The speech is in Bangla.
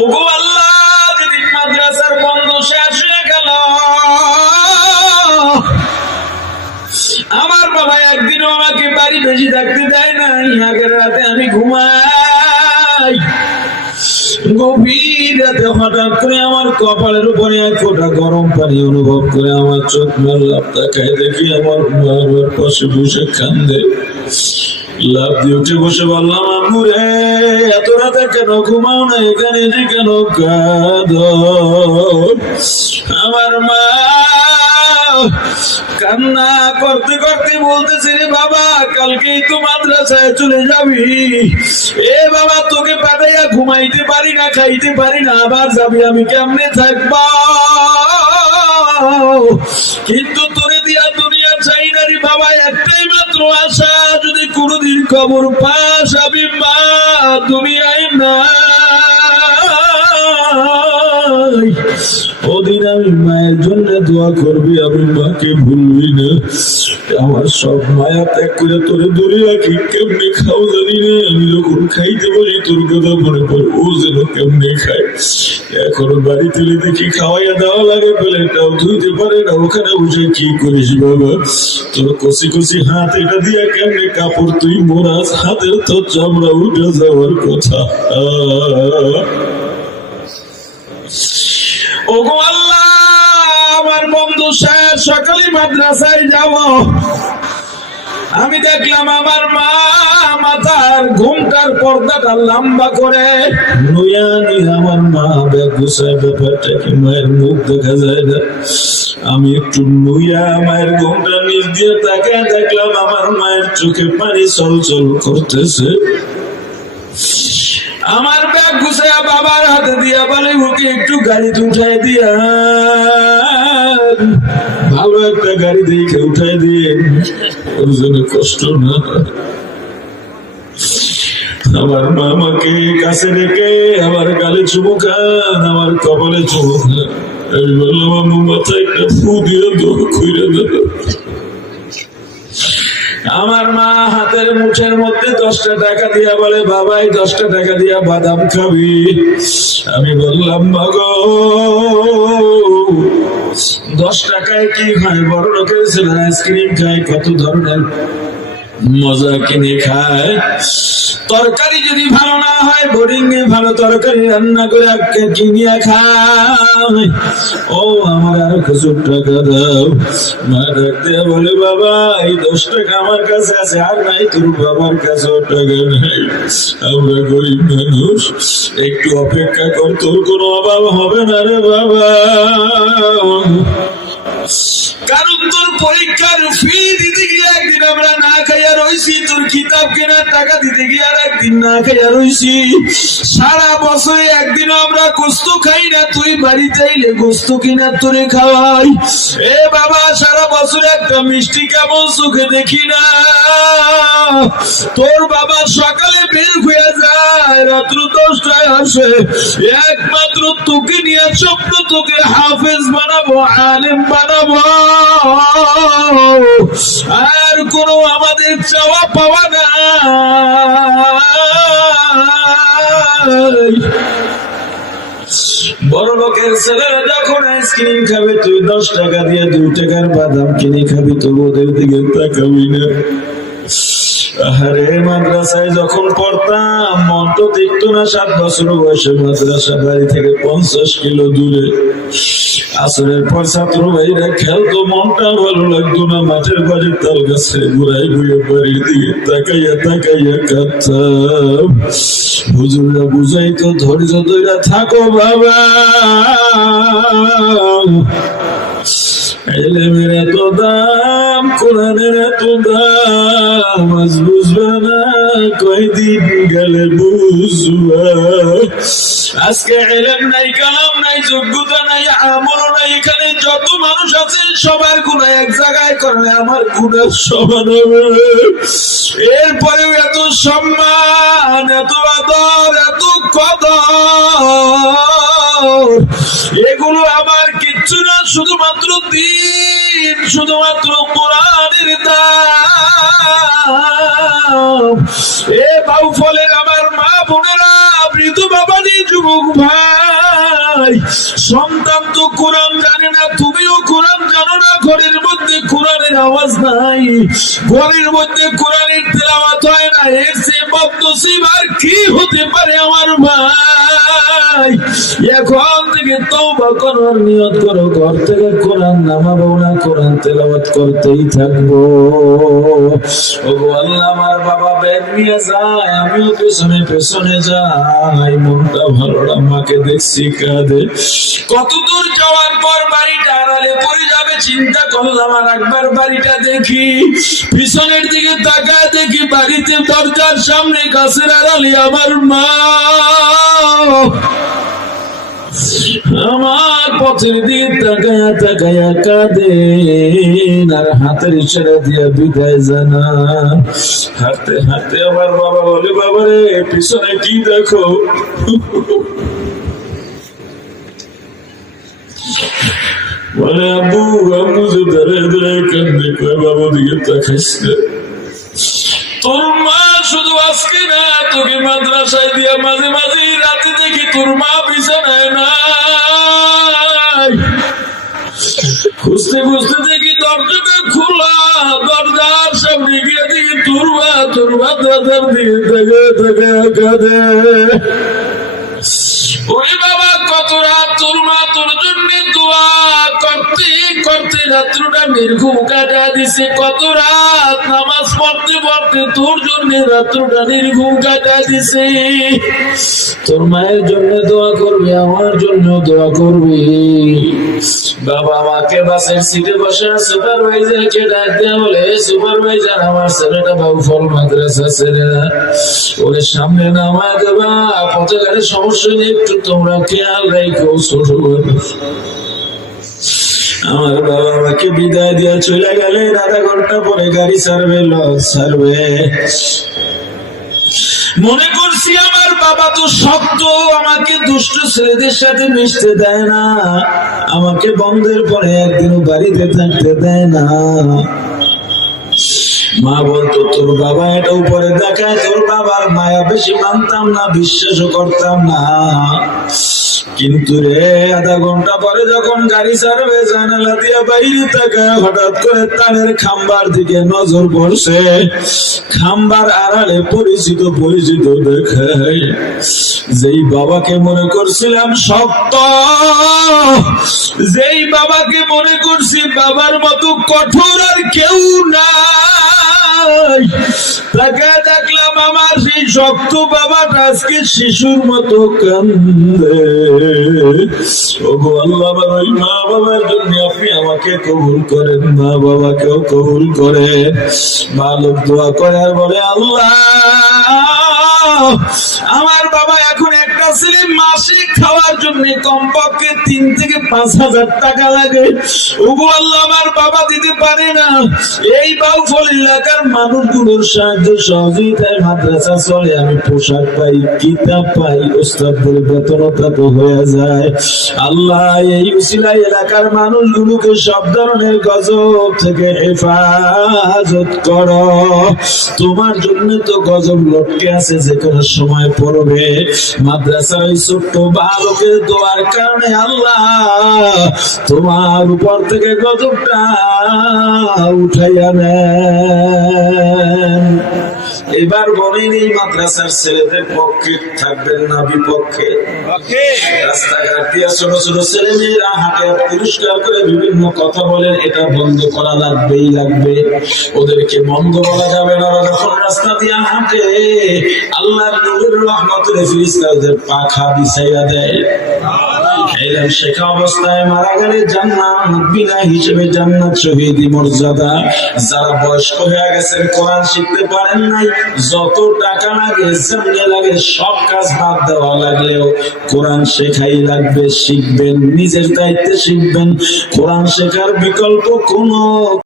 ওগো আল্লাহ, যদি মাদ্রাসার বন্ধ শেষ হয়ে গেল, আমার বাবা একদিনও আমাকে বাড়ি বেশি থাকতে দেয় নাই। আগের রাতে আমি ঘুমাই, গভীর রাতে হঠাৎ করে আমার কপালের উপরে এক ফোঁটা গরম পানি অনুভব করে আমার চোখ মেললাম, তাকায় দেখি আমার বাবার পাশে বসে কান্দে। লাভ দিয়ে উঠে বসে বললাম, আম্মু রে, এত রাতে কেন ঘুমাও না? এখানে যে কেন কাঁদো? আমার মা কান্না করতে করতে বলতেছে, রে বাবা, কালকেই তো মাদ্রাসায় চলে যাবি। এ বাবা, তোকে পাঠাইয়া ঘুমাইতে পারি না, খাইতে পারি না, আবার যাবি, আমি কেমনে থাকবো? কিন্তু তোরে দিয়া দুনিয়া চাই না রে বাবা, একটাই মাত্র আশা, যদি কোনদিন খবর পাস আমি মা দুনিয়ায় না, ওদিন আমি মায়ের জন্য দোয়া করবি, আমি মাকে ভুলবি না। আমার সব মায়া ত্যাগ করে তোরে দূরে রাখি। কেমনে খাও জানি না, আমি যখন খাইতে বলি তোর কথা মনে পড়ে, ও যেন কেমনে খায়। এখন বাড়ি তুলে দেখি খাওয়াইয়া দেওয়া লাগে, প্লেটটাও ধুইতে পারে না। ওখানে বসে কি করিস বাবা? তোর কষি কষি হাত এটা দিয়া কেমনে কাপড় তুই মোরাস? হাতের তো চামড়া উঠে যাওয়ার কথা। ওগো আল্লাহ, আমার বন্ধু শেষ সকালে মাদ্রাসায় যাব। আমি দেখলাম আমার মা মাথার ঘুমটার পর্দাটা লম্বা করে নুয়া নিয়ে, আমার মা ব্যাগ গুছায়, ব্যাপারটা কি মায়ের মুখ দেখা যায় না। আমি একটু নুয়া মায়ের ঘুমটা নিচ দিয়ে তাকায় দেখলাম আমার মায়ের চোখে পানি চলচল করতেছে। আমার ব্যাগ গুছাইয়া বাবার হাতে দিয়া বলে, ওকে একটু গাড়িতে উঠাই দিয়া, ভালো একটা গাড়ি দেখে উঠাই দিয়ে, ওর জন্য কষ্ট না। আমার মা আমাকে কাছে রেখে আমার গালে চুমু খান, আমার কপালে চুমু খান। আমি বললাম, আমার মাথায় একটা ফু দিয়ে দৌড় খুঁড়ে দেব। আমার মা হাতের মুঠের মধ্যে 10টা টাকা দিয়া বলে, বাবা এই 10টা টাকা দিয়া বাদাম খাবি? আমি বললাম, মাগো 10 টাকায় কি খায়? বড় লোকের ছেলে আইসক্রিম খায়, কত ধরনের মজা কিনে খায়। তরকারি যদি ভালো না হয়, বোরিং এ ভালো তরকারি রান্না করে কিনিয়া খায়। ও আমার আর কিছু টাকা দাও। মা ডাক দিয়ে বলে, বাবা এই 10 টাকা আমার কাছে আছে, আর নাই তোর বাবার কাছেও টাকা নাই। আমরা গরিব মানুষ, একটু অপেক্ষা কর, তোর কোনো অভাব হবে না রে বাবা। কারণ তোর পরীক্ষার ফি দিতে গিয়ে একদিন আমরা না খাইয়া রইছি, তোর কিতাব কেনার টাকা দিতে গিয়ে আর একদিন না খাইয়া রইছি। সারা বছরে একদিন আমরা গোস্ত খাই না, তুই বাড়িতে এলে গোস্ত কিনা তোরে খাওয়াই। এ বাবা, সারা বছরে একটা মিষ্টি কেমন চোখে দেখি না। তোর বাবা সকালে বের হয়ে যায়, রাত্র 10টায় আসে, একমাত্র তোকে নিয়ে স্বপ্ন, তোকে হাফেজ বানাবো, আলেম বানাবো, আর কোনো আমাদের চাওয়া পাওয়া না। বড় লোকের ছেলেরা যখন আইসক্রিম খাবে, তুই 10 টাকা দিয়ে 2 টাকার বাদাম কিনে খাবি, তো ওদের দিকে তাকাবি না। আরে মাদ্রাসায় যখন পড়তাম, মন তো দেখতো না। 7 বছর বয়সে মাদ্রাসা বাড়ি থেকে 50 কিলো দূরে। আসরের পর ছাত্র ভাইরা খেলতো, মনটা ভালো লাগতো না। মাঠের বাড়ির তাল গাছে ঘুরাই ঘুরে বাড়ির দিকে তাকাইয়া তাকাইয়া কাঁদতাম। হুজুররা বুঝাইতো, ধৈর্য ধরে থাকো বাবা, এলেমের এত দাম, কোরআনের এত দাম, আজ বুঝবে না, কয়দিন গেলে বুঝবা। আজকে এলেম নাই, কালাম নাই, যোগ্যতা নাই, আমল নাই। এখানে যত মানুষ আছে সবার গুনাহ এক জায়গায় করলে আমার গুনাহ সমান হবে। এরপরেও এত সম্মান, এত আদর, এত কদর, এগুলো আমার কিচ্ছু না। শুধুমাত্র দিন, শুধুমাত্র কোরআনের দাম। এ বাউফলের আমার মা বোনেরা, প্রীত বাবাজি, যুবক ভাই, সন্তান তো কোরআন জানে না, তুমিও কোরআন জানো না, ঘরের মধ্যে কোরআনের আওয়াজ নাই, ঘরের মধ্যে কোরআনের তেলাওয়াত হয় না, এর চেয়ে বদনসিব আর কি হতে পারে আমার ভাই? এখন থেকে তওবা করার নিয়ত করো, ঘর থেকে কোরআন নামাবো না, কোরআন তেলাওয়াত করতেই থাকবো। ওগো আল্লাহ, আমার বাবা ব্যাগ নিয়ে যায়, আমিও পেছনে পেছনে যাই, মনটা ভালো না, মাকে দেখছি কাঁদে। কত দূর যাওয়ার পর বাড়িটা আড়ালে পড়ে যাবে, চিন্তা করলাম আর একবার বাড়িটা দেখি। পিছনের দিকে তাকায় দেখি বাড়িতে দরজার সামনে গাছের আড়ালে আমার মা। আমার পথের দিকে তাকায়া তাকায়া কাঁদে আর হাতের ইশারা দিয়া বিদায় জানা। হাঁটতে হাঁটতে আমার বাবা বলে, বাবা রে, পিছনে কি দেখো? বলে, আব্বু আম্মু যে দাঁড়িয়ে দাঁড়িয়ে কান্দে, কয় বাবা দিকে তাকাইস না, তোর মা শুধু আজকে না, তোকে মাদ্রাসায় দিয়া মাঝে মাঝে রাতে দেখি তোর মা বিছানায় নাই। খুঁজতে খুঁজতে দেখি দরজাটা খোলা, দরজার সামনে গিয়ে দেখি তোর মা দাদার দিকে তাকায় কাঁদে। ওরে বাবা, কত রাত তোর মা তোর জন্য দোয়া করতে করতে রাত্রটা নির্ঘুম কাটা দিছে, কত রাত নামাজ পড়তে পড়তে তোর জন্য রাত্রটা নির্ঘুম কাটা দিছে। তোর মায়ের জন্য দোয়া করবি, আমার জন্য দোয়া করবি। বাবা আমাকে বাসের সিটে বসে সুপারভাইজারকে ডাক দেয়া বলে, সুপারভাইজার, আমার ছেলেটা বাউফল মাদ্রাসা ছেলে না, ওরে সামনে নামা দেবা, পথে গাড়ি সমস্যা নেই, একটু তোমরা খেয়াল রাখো। ছোট আমার বাবা আমাকে বিদায় দিয়া চলে গেলেন, আধা ঘন্টা পরে গাড়ি ছাড়বে, লঞ্চ ছাড়বে। মনে করছি আমার বাবা তো শক্ত, আমাকে দুষ্ট ছেলেদের সাথে মিশতে দেয় না, আমাকে বন্ধের পরে একদিনও বাড়িতে থাকতে দেয় না। মা বলতো, তোর বাবা এটা উপরে দেখায়, তোর বাবার মায়া বেশি মানতাম না, বিশ্বাসও করতাম না। কিন্তু রে, আধা ঘন্টা পরে যখন গাড়ি ছাড়বে, জানালা দিয়ে বাইরে তাকায় হঠাৎ করে তারের খাম্বার দিকে নজর পড়ছে। খাম্বার আড়ালে পরিচিত পরিচিত দেখায়, যেই বাবাকে মনে করছিলাম শক্ত, যেই বাবাকে মনে করছি বাবার মতো কঠোর আর কেউ না, তাকায় দেখলাম আমার সেই শক্ত বাবাটা আজকে শিশুর মতো কান্দে। ওগো আল্লাহ, আমার ওই মা বাবার জন্য আপনি আমাকে কবুল করেন, মা বাবাকেও কবুল করে। মালিক দোয়া করে আর বলে, আল্লাহ, আমার বাবা এখন একটা ছেলে মাসে খাওয়ার জন্য কমপক্ষে 3 থেকে 5,000 টাকা লাগে। ওগো আল্লাহ, আমার বাবা দিতে পারে না, এই বাউফল এলাকার মানুষগুলোর সাহায্য সহযোগিতায় মাদ্রাসা চলে, আমি পোশাক পাই, কিতাব পাই, ওস্তাদদের বেতনতা তো হয়ে যায়। আল্লাহ, এই উসিলায় এলাকার মানুষগুলোকে সব ধরনের গজব থেকে হেফাজত করো। তোমার জন্য তো গজব লটকে আছে, যে কোনো সময় পড়বে। মাদ্রাসার ওই ছোট্ট বালকের দোয়ার কারণে আল্লাহ তোমার উপর থেকে গজবটা উঠাইয়া নেন। এবার বলেন, এই মাদ্রাসার ছেলেদের পক্ষে থাকবেন না বিপক্ষে? রাস্তাঘাট দিয়ে ছোট ছোট ছেলে মেয়েরা হাতে পুরস্কার করে বিভিন্ন কথা বলেন, এটা বন্ধ করা লাগবেই লাগবে। ওদেরকে বন্ধ করা যাবে না। যখন রাস্তা দিয়ে হাঁটে, আল্লাহর নূরের রহমতের ফেরেশতা ওদের পাখা বিছাইয়া দেয়। এলেম শেখা অবস্থায় মারা গেলে জান্নাত বিনা হিসেবে জান্নাত শহীদি মর্যাদা। যারা বয়স্ক হয়ে গেছেন, কোরআন শিখতে পারেন নাই, যত টাকা লাগে যেমনি লাগে সব কাজ বাদ দেওয়া লাগলেও কোরআন শেখাই লাগবে। শিখবেন, নিজের দায়িত্বে শিখবেন। কোরআন শেখার বিকল্প কোনো